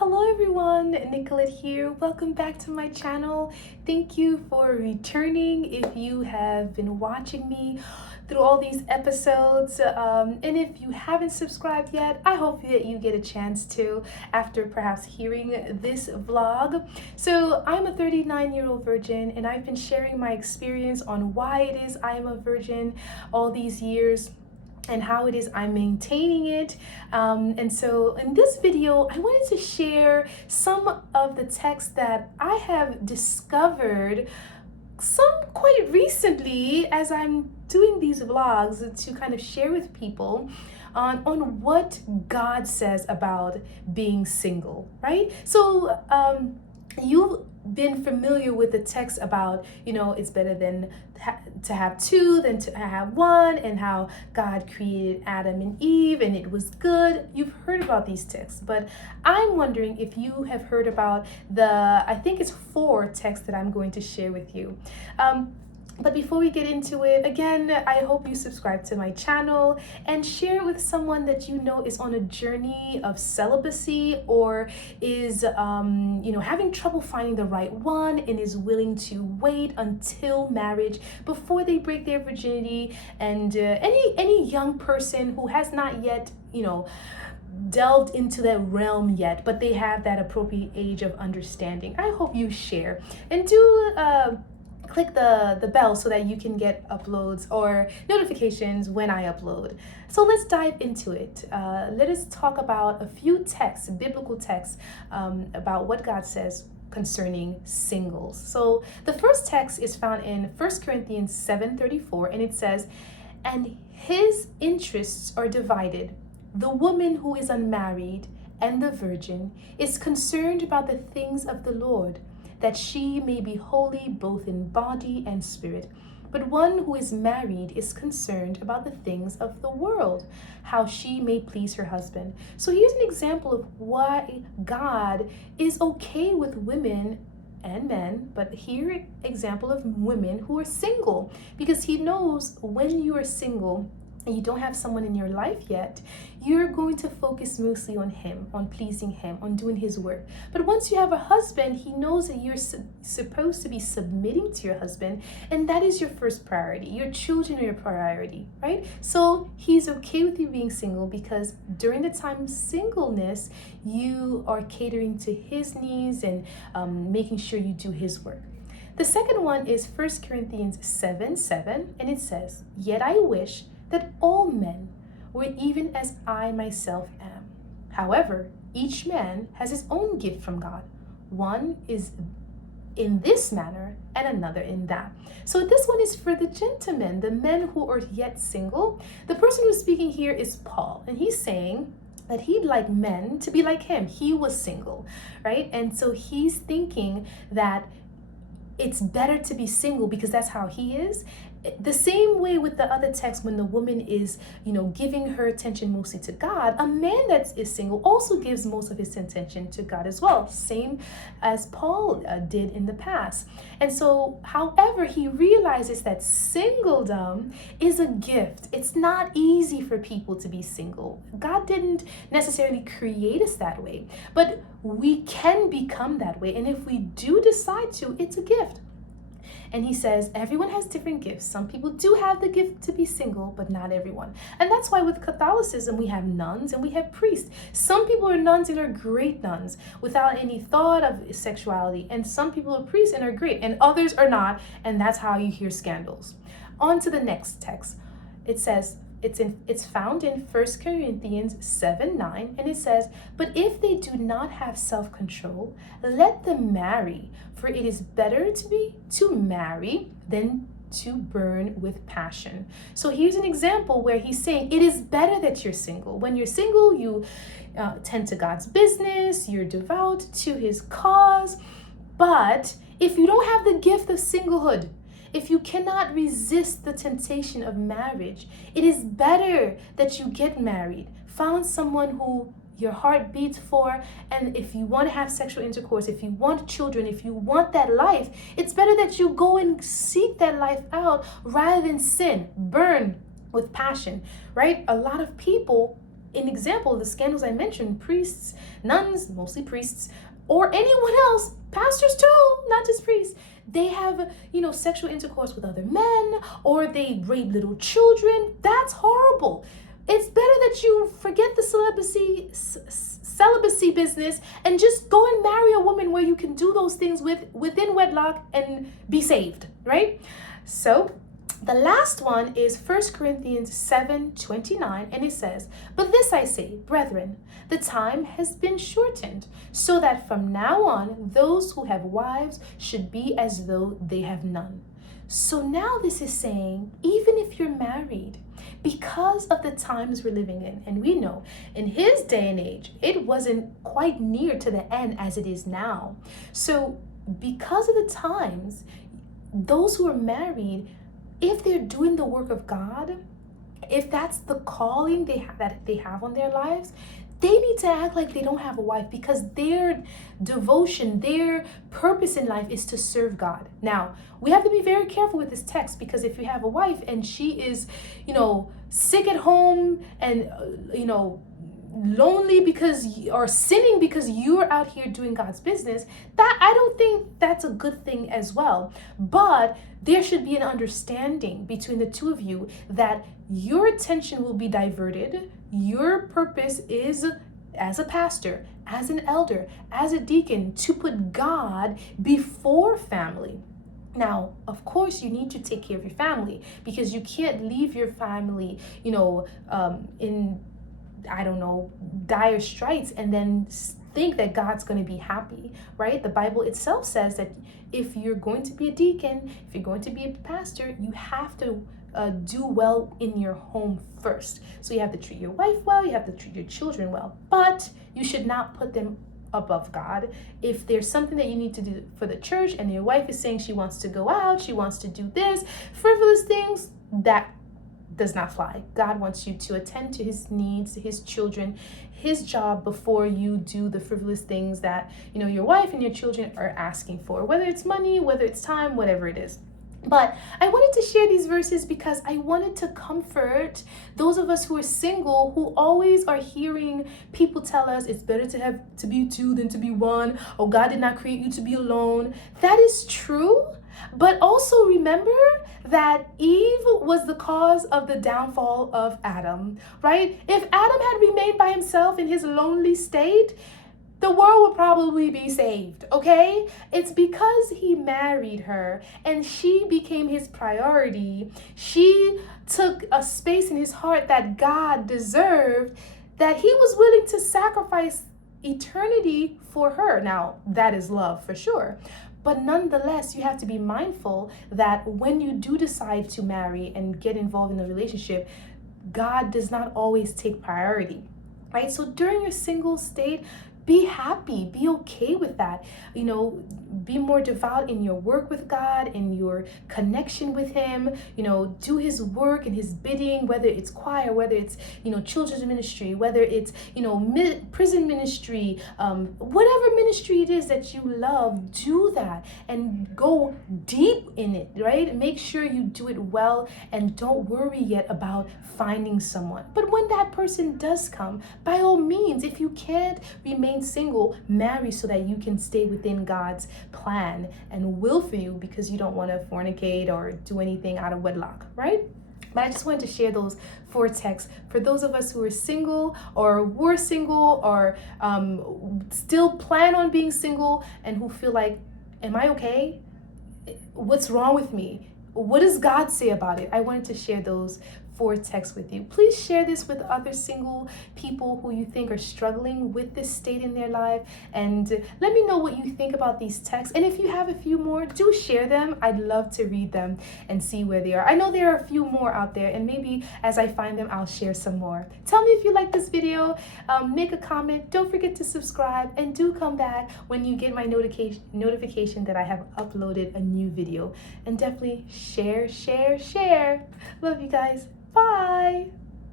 Hello everyone, Nicolette here. Welcome back to my channel. Thank you for returning if you have been watching me through all these episodes. And if you haven't subscribed yet, I hope that you get a chance to after perhaps hearing this vlog. So I'm a 39-year-old virgin and I've been sharing my experience on why it is I am a virgin all these years and how it is I'm maintaining it. And so in this video, I wanted to share some of the texts that I have discovered some quite recently as I'm doing these vlogs to kind of share with people on what God says about being single, right? So you've been familiar with the text about, it's better than to have two than to have one, and how God created Adam and Eve and it was good. You've heard about these texts, but I'm wondering if you have heard about I think it's 4 texts that I'm going to share with you. But before we get into it, again, I hope you subscribe to my channel and share it with someone that you know is on a journey of celibacy or is, having trouble finding the right one and is willing to wait until marriage before they break their virginity. And any young person who has not yet, delved into that realm yet, but they have that appropriate age of understanding. I hope you share and do click the bell so that you can get uploads or notifications when I upload. So let's dive into it. Let us talk about a few texts, biblical texts, about what God says concerning singles. So the first text is found in 1 Corinthians 7:34, and it says, "And his interests are divided. The woman who is unmarried and the virgin is concerned about the things of the Lord, that she may be holy both in body and spirit. But one who is married is concerned about the things of the world, how she may please her husband." So here's an example of why God is okay with women and men, but here example of women who are single, because he knows when you are single and you don't have someone in your life yet, you're going to focus mostly on him, on pleasing him, on doing his work. But once you have a husband, he knows that you're supposed to be submitting to your husband, and that is your first priority. Your children are your priority, right? So he's okay with you being single because during the time of singleness, you are catering to his needs and making sure you do his work. The second one is 1 Corinthians 7:7, and it says, "Yet I wish that all men were even as I myself am. However, each man has his own gift from God. One is in this manner and another in that." So this one is for the gentlemen, the men who are yet single. The person who's speaking here is Paul, and he's saying that he'd like men to be like him. He was single, right? And so he's thinking that it's better to be single because that's how he is. The same way with the other text, when the woman is, giving her attention mostly to God, a man that is single also gives most of his attention to God as well, same as Paul did in the past. And so, however, he realizes that singledom is a gift. It's not easy for people to be single. God didn't necessarily create us that way, but we can become that way. And if we do decide to, it's a gift. And he says everyone has different gifts. Some people do have the gift to be single, but not everyone. And that's why with Catholicism, we have nuns and we have priests. Some people are nuns and are great nuns without any thought of sexuality. And some people are priests and are great, and others are not. And that's how you hear scandals. On to the next text. It says, it's found in 1 Corinthians 7:9, and it says, "But if they do not have self-control, let them marry, for it is better to marry than to burn with passion." So here's an example where he's saying it is better that you're single. When you're single, you tend to God's business, you're devout to his cause. But if you don't have the gift of singlehood, if you cannot resist the temptation of marriage, it is better that you get married, found someone who your heart beats for, and if you want to have sexual intercourse, if you want children, if you want that life, it's better that you go and seek that life out rather than sin, burn with passion, right? A lot of people in example, the scandals I mentioned, priests, nuns, mostly priests, or anyone else, pastors too, not just priests, they have, sexual intercourse with other men, or they rape little children. That's horrible. It's better that you forget the celibacy business and just go and marry a woman where you can do those things within wedlock and be saved, right? So the last one is 1 Corinthians 7:29, and it says, "But this I say, brethren, the time has been shortened, so that from now on those who have wives should be as though they have none." So now this is saying, even if you're married, because of the times we're living in, and we know in his day and age, it wasn't quite near to the end as it is now. So because of the times, those who are married, if they're doing the work of God, if that's the calling that they have on their lives, they need to act like they don't have a wife, because their devotion, their purpose in life is to serve God. Now, we have to be very careful with this text, because if you have a wife and she is, sick at home and, lonely or sinning because you're out here doing God's business, that I don't think that's a good thing as well. But there should be an understanding between the two of you that your attention will be diverted. Your purpose is, as a pastor, as an elder, as a deacon, to put God before family. Now, of course, you need to take care of your family, because you can't leave your family, in, dire straits and then think that God's going to be happy, right? The Bible itself says that if you're going to be a deacon, if you're going to be a pastor, you have to do well in your home first. So you have to treat your wife well, you have to treat your children well, but you should not put them above God. If there's something that you need to do for the church and your wife is saying she wants to go out, she wants to do this, frivolous things, that does not fly. God wants you to attend to his needs, his children, his job, before you do the frivolous things that, your wife and your children are asking for, whether it's money, whether it's time, whatever it is. But I wanted to share these verses because I wanted to comfort those of us who are single, who always are hearing people tell us it's better to be two than to be one. Oh, God did not create you to be alone. That is true. But also remember that Eve was the cause of the downfall of Adam, right? If Adam had remained by himself in his lonely state, the world would probably be saved, okay? It's because he married her and she became his priority. She took a space in his heart that God deserved, that he was willing to sacrifice eternity for her. Now, that is love for sure. But nonetheless, you have to be mindful that when you do decide to marry and get involved in a relationship, God does not always take priority, right? So during your single state, be happy, be okay with that. Be more devout in your work with God, in your connection with him, do his work and his bidding, whether it's choir, whether it's, children's ministry, whether it's, prison ministry, whatever ministry it is that you love, do that and go deep in it, right? Make sure you do it well and don't worry yet about finding someone. But when that person does come, by all means, if you can't remain single, marry so that you can stay within God's plan and will for you, because you don't want to fornicate or do anything out of wedlock, right? But I just wanted to share those 4 texts for those of us who are single or were single or still plan on being single and who feel like, am I okay? What's wrong with me? What does God say about it? I wanted to share those 4 texts with you. Please share this with other single people who you think are struggling with this state in their life, and let me know what you think about these texts. And if you have a few more, do share them. I'd love to read them and see where they are. I know there are a few more out there, and maybe as I find them, I'll share some more. Tell me if you like this video. Make a comment. Don't forget to subscribe, and do come back when you get my notification that I have uploaded a new video. And definitely share. Love you guys. Bye.